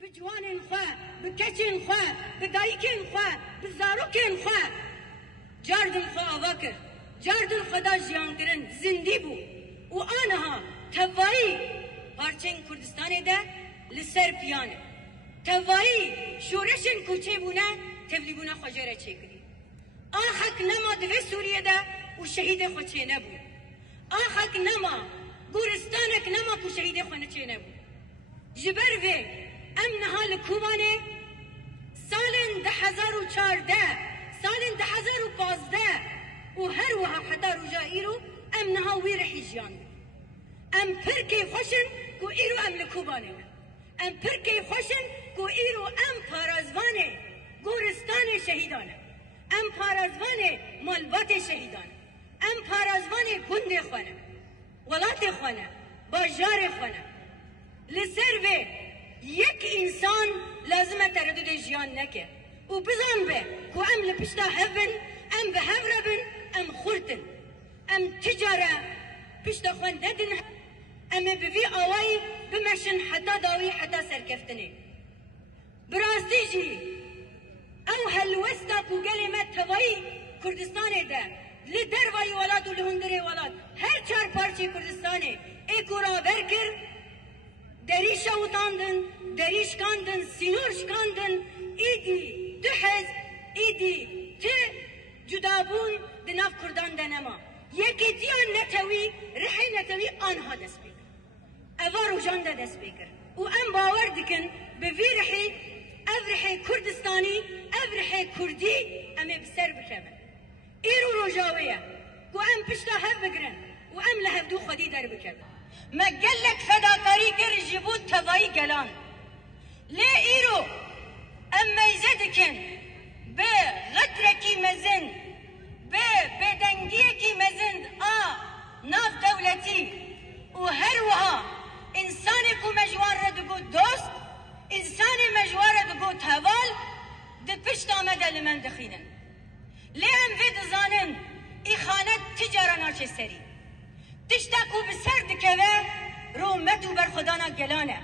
bi ciwanên xwe, bi keçên xwe, bi dayîkên xwe, bi zarokên xwe cardin xwe ava kir. Cardin xwe da jiyankirin, zindî bû. û aniha tevayî parçeyên Kurdistanê de li ser piyan e. Tevayî şoreşên ku çêbûne tevlîbûna xwe jê re çêkirî. Ahek nema divê Sûriyede û şehîdê xwe çênebû. Ahek nema, goristanek nema ku şehîdê xwe neçênebû. Ji ber vê em niha li Kubanê salên 2014, salên 2015 û her wiha heta roja îro em niha wî rihî jiyan dikin. Em pir kêfxweşin ku îro em li Kubanê ne. Em pir kêfxweşin ku îro em parazvanê goristanê şehîdan e. Em parazvanê malbatê şehîdan e. Em parazvanê gundê xwe ne. Welatê xwe ne. Bajarê xwe ne. Li ser vê yek însan lazim e tereddüdê jiyan neke. û bizan be ku em li pişta hev bin, em bi hev re bin, em xurtin. Em ticare pişta xwe nedin, em ê bi vî awayî bimeşin heta dawî heta serkeftinê. Bi rastî jî ew helwesta ku gelê me tevayî Kurdistanê de li dervayî welat û li hundirê welat her çar parçê Kurdistanê ê ku raber kir, derî şewitandin, derî şikandin, sînor şikandin, îdî du hez, îdî ti cudabûn di nav Kurdan de nema. Yekîtiya netewî, rihê netewî anha dest pê kir. Eva rojan de dest pê kir. û em bawer dikin bi vî rihê, ev rihê Kurdistanî, ev rihê Kurdî em ê bi ser bikevin. Îro roja wê ye ku em pişta hev bigirin û em li hevdû xwedî derbikevin. Me gelek fedakarî kir ji bo tevayî gelan. Lê îro em meyze dikin bi xetrekî mezin, bi bêdengiyekî mezin a nav dewletî û her wiha însanê ku me ji wan re digot dost, însanê me ji wan re digot heval, di pişta me de li men dixînin. Lê em vê dizanin îxanet ti cara naçe serî. Tişta ku bi ser dikeve, rûmet û berxwedana gelan e.